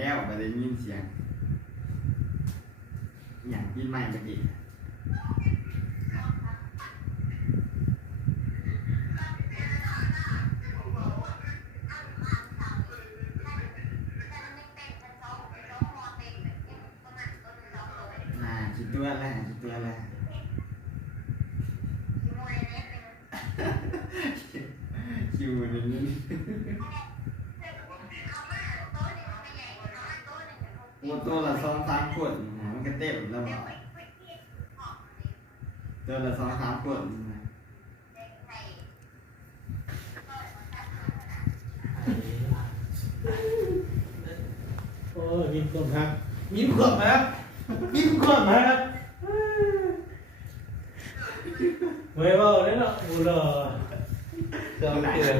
แล้วไปได้ยินเสียงอย่างกินใหม่ไปดิคิดตัวแล้วคิดตัวแล้วคิวมันนี่โอ้ตัวละ2-3 ขวดมันก็เต็มแล้วบอกตัวละ2-3 ขวดโอ้ยิ้มกลมครับยิ้มขวบครับยิ้มขวบครับเว้ยว่าเนี่ยเนาะบูรอจอมเตือน